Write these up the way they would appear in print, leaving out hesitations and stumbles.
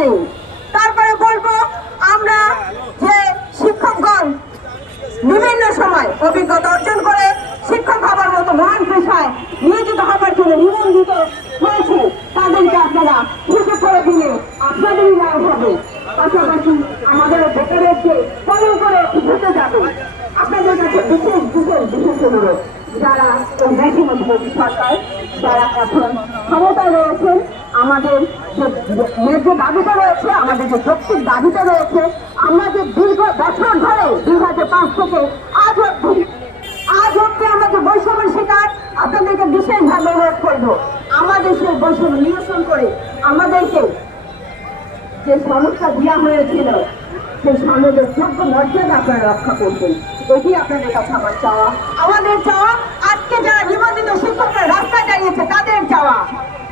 নেই। তারপরে বলবো আমরা যে শিক্ষকগণ বিভিন্ন সময় অভিজ্ঞতা অর্জন করে শিক্ষক হবার মতো মহান পেশায় নিয়োজিত হবার জন্য নিবন্ধিত হয়েছে, তাদেরকে আপনারা সুযোগ করে দিলে আপনাদেরই লাভ হবে। পাশাপাশি আমাদের বেকারত্বে ফলো করে ঘুরতে যাবে। আপনাদের কাছে বিশেষ অনুরোধ, যারা এই বেশিমতি সরকার যারা এখন ক্ষমতায় রয়েছেন, আমাদের যে ন্যায্য দাবিটা রয়েছে, আমাদের যে যৌক্তিক দাবিটা রয়েছে, আমরা যে দীর্ঘ বছর ধরে 2005 থেকে আজ অব্দি আমরা যে বৈষম্যের শিকার, আপনাদেরকে বিশেষভাবে অনুরোধ করবো আমাদের সেই বৈষম্য নিরসন করে আমাদেরকে যে সমস্যা দেওয়া হয়েছিল সেই সমাজের যোগ্য মর্যাদা আপনারা রক্ষা করবেন। এটি আপনাদের কাছে আমার চাওয়া, আমাদের চাওয়া। আজকে যারা নিবন্ধিত শিক্ষকরা রাস্তায় দাঁড়িয়েছে তাদের চাওয়া,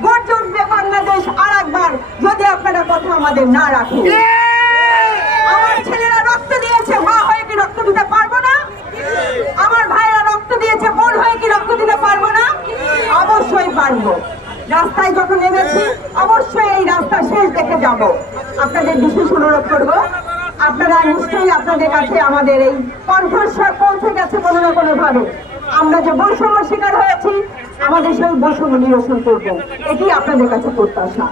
গর্জে উঠবে বাংলাদেশ আর একবার যদি আপনারা কথা আমাদের না রাখেন। আমার ছেলেরা রক্ত দিয়েছে, মা হয়ে কি রক্ত দিতে পারবো না? আমার ভাইরা রক্ত দিয়েছে, বোন হয়ে কি রক্ত দিতে পারবো না? অবশ্যই পারবো। রাস্তায় যখন নেমেছি অবশ্যই এই রাস্তা শেষ দেখে যাব। আপনাদের বিশেষ অনুরোধ করবো, আপনারা নিশ্চয়ই আপনাদের কাছে আমাদের এই কণ্ঠস্বর পৌঁছে গেছে কোনো না কোনো ভাবে। আমরা যে বৈষম্য শিকার হয়েছি আমাদের সেই বৈষম্য নিরসন করবো, এটি আপনাদের কাছে প্রত্যাশা।